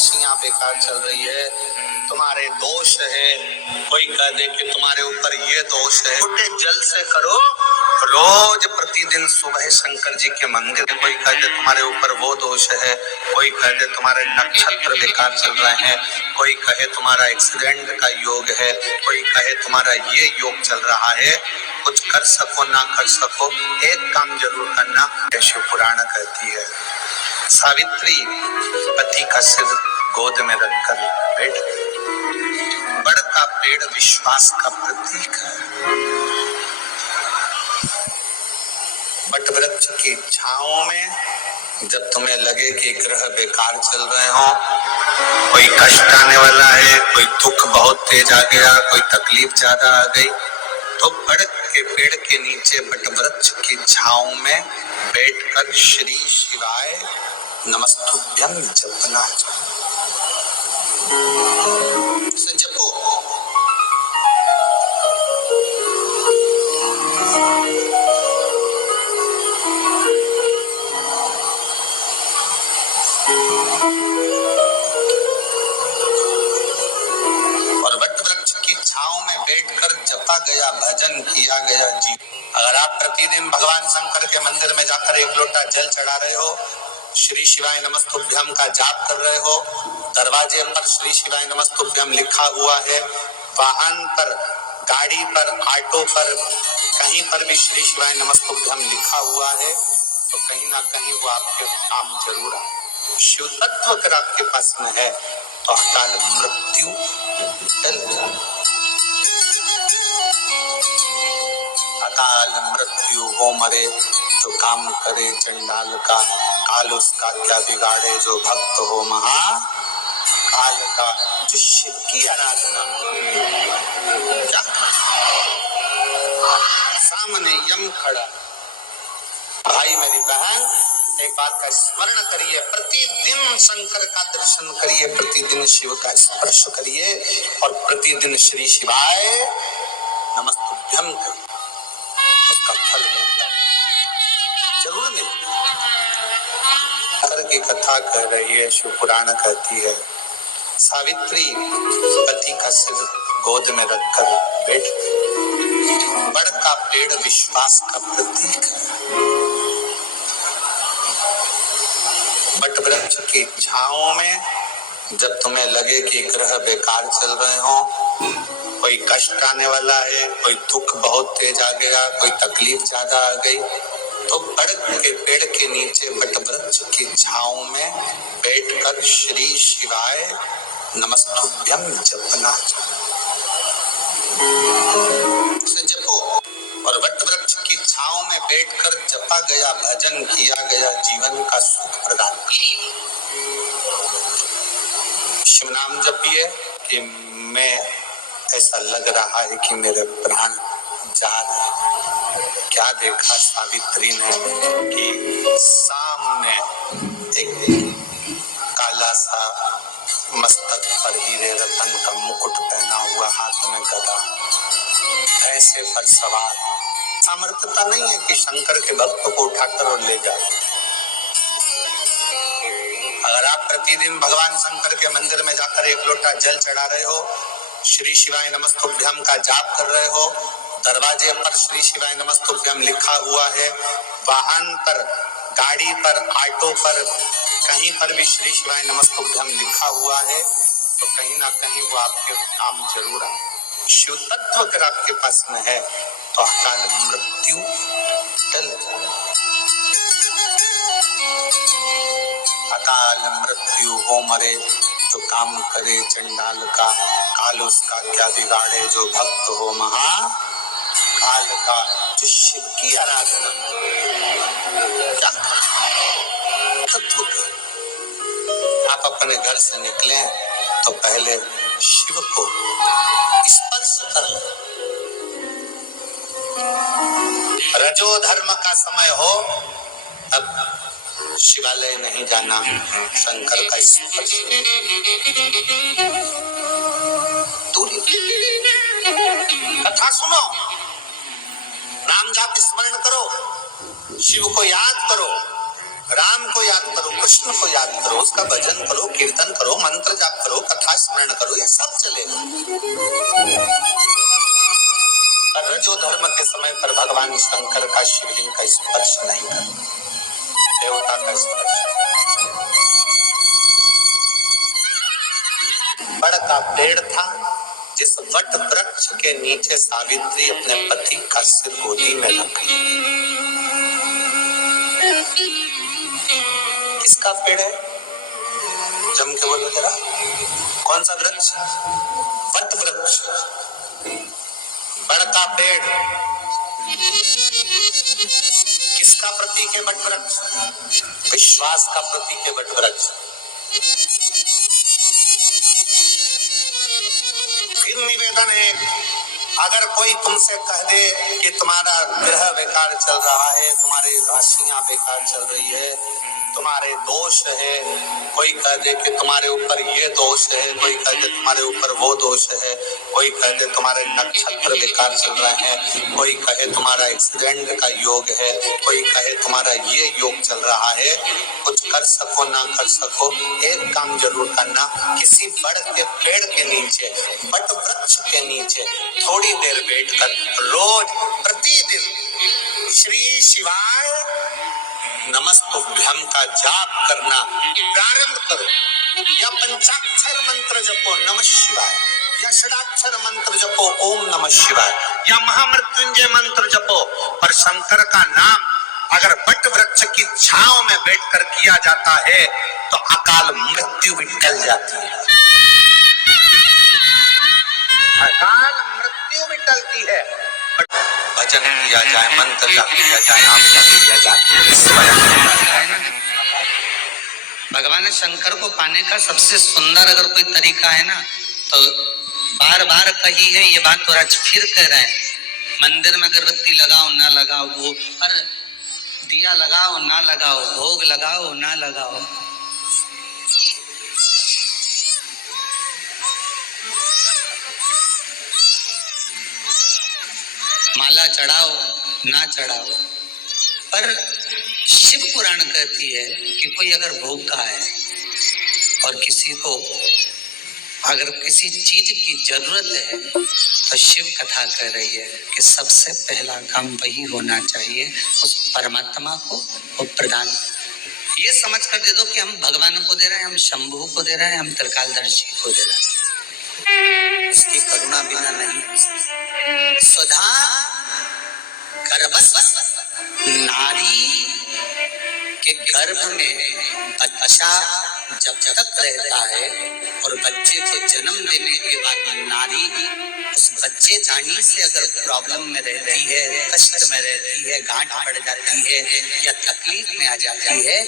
राशियां बेकार चल रही है, तुम्हारे दोष है। कोई कह दे कि तुम्हारे ऊपर ये दोष है, छोटे जल से करो रोज प्रतिदिन सुबह शंकर जी के मंदिर। कोई कह दे तुम्हारे ऊपर वो दोष है, कोई कह दे तुम्हारे नक्षत्र बेकार चल रहे हैं, कोई कहे तुम्हारा एक्सीडेंट का योग है, कोई कहे तुम्हारा ये योग चल रहा है। कुछ कर सको ना कर सको, एक काम जरूर करना। शिव पुराण कहती है सावित्री पति का सिर गोद में रखकर बैठ गई। बड़ का पेड़ विश्वास का प्रतीक है। बट वृक्ष की छांव में जब तुम्हें लगे कि ग्रह बेकार चल रहे हो, कोई कष्ट आने वाला है, कोई दुख बहुत तेज आ गया, कोई तकलीफ ज्यादा आ गई, तो बड़ के पेड़ के नीचे बट वृक्ष की छांव में बैठकर श्री शिवाय नमस्तुभ्यं जपना से जपो। और वट वृक्ष की छांव में बैठकर जपा गया, भजन किया गया जी। अगर आप प्रतिदिन भगवान शंकर के मंदिर में जाकर एक लोटा जल चढ़ा रहे हो, श्री शिवाय नमस्तुभ्यम का जाप कर रहे हो, दरवाजे पर श्री शिवाय नमस्तुभ्यम लिखा हुआ है, वाहन पर, गाड़ी पर, ऑटो पर, कहीं पर भी श्री शिवाय नमस्तुभ्यम लिखा हुआ है, तो कहीं ना कहीं वो आपके काम जरूर आए। शिव तत्व अगर आपके पास में है तो अकाल मृत्यु टल जाए। अकाल मृत्यु हो मरे तो काम करे चंडाल का, काल उसका क्या बिगाड़े जो भक्त हो महा काल का। जो शिव की आराधना क्या सामने यम खड़ा। भाई मेरी बहन, एक बात का स्मरण करिए, प्रतिदिन शंकर का दर्शन करिए, प्रतिदिन शिव का स्पर्श करिए और प्रतिदिन श्री शिवाय नमस्तुभ्यम करिए, उसका फल मिलता है, जरूर मिलता है। की कथा कह रही है, शिव पुराण कहती है सावित्री पति का सिर गोद में रखकर बैठ गई। बड़ का पेड़ विश्वास का प्रतीक है। बट वृक्ष की छांव में जब तुम्हें लगे कि ग्रह बेकार चल रहे हो, कोई कष्ट आने वाला है, कोई दुख बहुत तेज आ गया, कोई तकलीफ ज्यादा आ गई, तो बड़ के पेड़ के नीचे बट वृक्ष की छांव में बैठकर श्री शिवाय नमस्तुभ्यं जपना से जपो। और वट वृक्ष की छांव में बैठकर जपा गया, भजन किया गया, जीवन का सुख प्रदान किया। शिव नाम जपिए कि मैं ऐसा लग रहा है कि मेरे प्राण जा रहे हैं। क्या देखा सावित्री ने कि सामने एक काला सा मस्तक पर हीरे रतन का मुकुट पहना हुआ, हाथ में गदा, ऐसे पर सवार। सामर्थ्यता नहीं है कि शंकर के भक्त को उठाकर और ले जाए। अगर आप प्रतिदिन भगवान शंकर के मंदिर में जाकर एक लोटा जल चढ़ा रहे हो, श्री शिवाय नमस्तुभ्यम का जाप कर रहे हो, दरवाजे पर श्री शिवाय नमस्तुभ्यम लिखा हुआ है, वाहन पर, गाड़ी पर, ऑटो पर, कहीं पर भी श्री शिवाय नमस्तुभ्यम लिखा हुआ है, तो कहीं ना कहीं वो आपके काम जरूर आए। शिव तत्व अगर आपके पास में है तो अकाल मृत्यु टल जाए। अकाल मृत्यु हो मरे तो काम करे चंडाल का, काल उसका क्या बिगाड़े जो भक्त हो महा काल का। जो शिव की आराधना क्या तत्व का। आप अपने घर से निकले तो पहले शिव को स्पर्श कर लें। रजो धर्म का समय हो तब शिवालय नहीं जाना, शंकर का स्पर्श। कथा सुनो, नाम जाप स्मरण करो, शिव को याद करो, राम को याद करो, कृष्ण को याद करो, उसका भजन करो, कीर्तन करो, मंत्र जाप करो, कथा स्मरण करो, ये सब चलेगा। पर रजो धर्म के समय पर भगवान शंकर का शिवलिंग का स्पर्श नहीं करो, देवता का स्पर्श। बड़ का पेड़ था, जिस वट वृक्ष के नीचे सावित्री अपने पति का सिर गोदी में रखी। किसका पेड़ है? जम के बोलो जरा, कौन सा वृक्ष? वट वृक्ष। बड़ का पेड़ किसका प्रतीक है? वट वृक्ष। विश्वास का प्रतीक है वट वृक्ष। फिर निवेदन है, अगर कोई तुमसे कह दे कि तुम्हारा ग्रह बेकार चल रहा है, तुम्हारी राशियां बेकार चल रही है, तुम्हारे दोष है, कोई कह दे कि तुम्हारे ऊपर ये दोष है, कोई कह दे तुम्हारे ऊपर वो दोष है, कोई कह दे तुम्हारे नक्षत्र बेकार चल रहे हैं, कोई कहे तुम्हारा एक्सीडेंट का योग है, कोई कहे तुम्हारा ये योग चल रहा है, कुछ कर सको ना कर सको, एक काम जरूर करना, किसी बड़ के पेड़ के नीचे, वट वृक्ष के नीचे थोड़ी देर बैठकर रोज प्रतिदिन श्री शिवाय नमस्तुभ्यं का जाप करना प्रारंभ करो, या पंचाक्षर मंत्र जपो नमः शिवाय, या षडाक्षर मंत्र जपो ओम नमः शिवाय, या महामृत्युंजय मंत्र जपो। और शंकर का नाम अगर वट वृक्ष की छांव में बैठकर किया जाता है तो अकाल मृत्यु भी टल जाती है, अकाल मृत्यु भी टलती है। भजन किया जाए, मंत्र जाप किया जाए, नाम जप किया जाए। भगवान शंकर को पाने का सबसे सुंदर अगर कोई तरीका है ना, तो बार बार कही है ये बात, तो आज फिर कह रहे हैं, मंदिर में अगरबत्ती लगाओ ना लगाओ, वो पर दिया लगाओ ना लगाओ, भोग लगाओ ना लगाओ, माला चढ़ाओ ना चढ़ाओ, पर शिव पुराण कहती है कि कोई अगर भूखा है और किसी को अगर किसी चीज की जरूरत है तो शिव कथा कह रही है कि सबसे पहला काम वही होना चाहिए, उस परमात्मा को वो प्रदान। ये समझ कर दे दो कि हम भगवान को दे रहे हैं, हम शंभू को दे रहे हैं, हम त्रिकालदर्शी को दे रहे हैं, उसकी करुणा बिना नहीं। स्वधा गर्भस्थ नारी के गर्भ में बच्चा जब तक रहता है और बच्चे को जन्म देने के बाद नारी उस बच्चे जानी से अगर प्रॉब्लम में रहती है, कष्ट में रहती है, गांठ पड़ जाती है या तकलीफ में आ जाती है,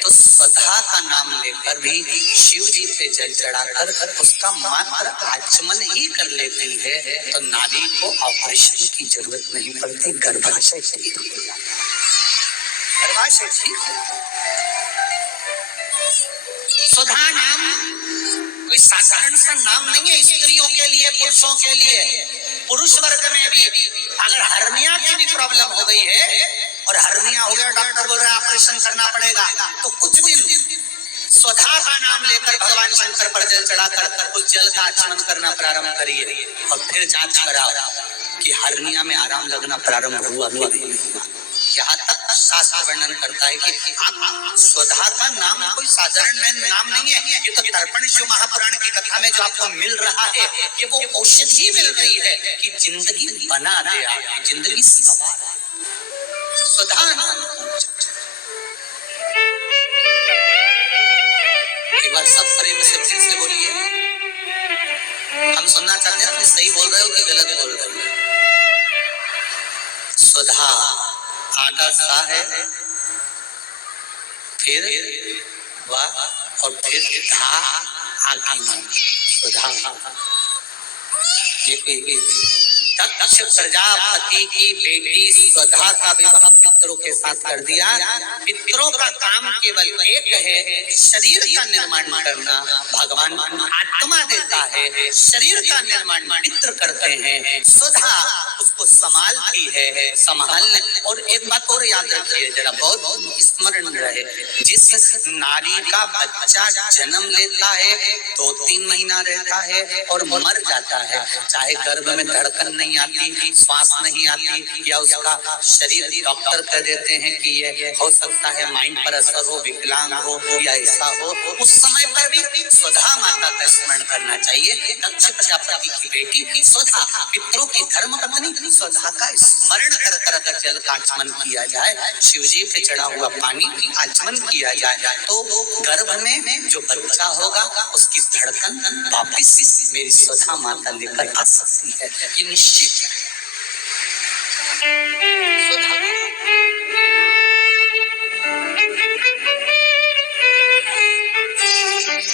तो स्वधा का नाम लेकर भी शिव जी पे जल चढ़ाकर उसका मात्र आचमन ही कर लेती है, तो नारी को ऑपरेशन की जरूरत नहीं पड़ती, गर्भाशय ठीक हो जाता है, गर्भाशय ठीक हो। सुधा नाम कोई साधारण सा नाम नहीं है, स्त्रियों के लिए, पुरुषों के लिए। पुरुष वर्ग में भी अगर हर्निया की भी प्रॉब्लम हो गई है और हर्निया हो गया, डॉक्टर बोल रहा है ऑपरेशन करना पड़ेगा, तो कुछ दिन स्वधा का नाम लेकर भगवान शंकर पर जल चढ़ाकर उस जल का आचमन करना प्रारंभ करिए और फिर जांच कराओ कि हर्निया में आराम लगना प्रारंभ हुआ कि नहीं हुआ। यहाँ तक शास्त्र वर्णन करता है कि आप स्वधा का नाम कोई साधारण नाम नहीं है, ये तो तर्पण शिव महापुराण की कथा में जो आपको मिल रहा है, ये वो औषधि मिल रही है कि जिंदगी बना दे, आपकी जिंदगी सवार है। स्वधा नाम एक बार सब प्रेम से फिर से बोलिए, हम सुनना चाहते हैं, तुम सही बोल रहे हो कि गलत बोल रहे हो। स्वधा आधा सा है, फिर वाह और फिर धा आगमन, सुधा। ये कोई दक्ष प्रजापति की बेटी स्वधा का विवाह पितरों के साथ कर दिया। पितरों का काम केवल एक है, शरीर का निर्माण करना। भगवान आत्मा देता है, शरीर का निर्माण पितर करते हैं। सुधा उसको संभालती है, संभालने। और एक बात और याद रखिए जरा, बहुत स्मरण रहे, जिस नारी का बच्चा जन्म लेता है 2-3 महीना रहता है और मर जाता है, चाहे गर्भ में धड़कन नहीं आती, श्वास नहीं आती, या उसका शरीर डॉक्टर कह देते हैं कि ये हो सकता है माइंड पर असर हो, विकलांग हो या ऐसा हो, उस समय पर भी सुधा माता का स्मरण करना चाहिए। दक्ष प्रजापति की बेटी सुधा, पितरों की धर्म पत्नी सुधा का स्मरण कर कर अगर जल का आचमन किया जाए, शिव जी पे चढ़ा हुआ पानी आचमन किया जाए, तो गर्भ में जो बच्चा होगा उसकी धड़कन वापिस मेरी सुधा माता लेकर आ सकती है, ये निश्चित है।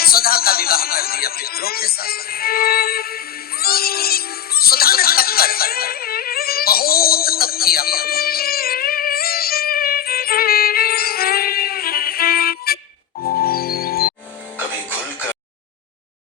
सुधा का विवाह कर दिया पितरों के साथ। सुधा ने तप कर बहुत तप किया,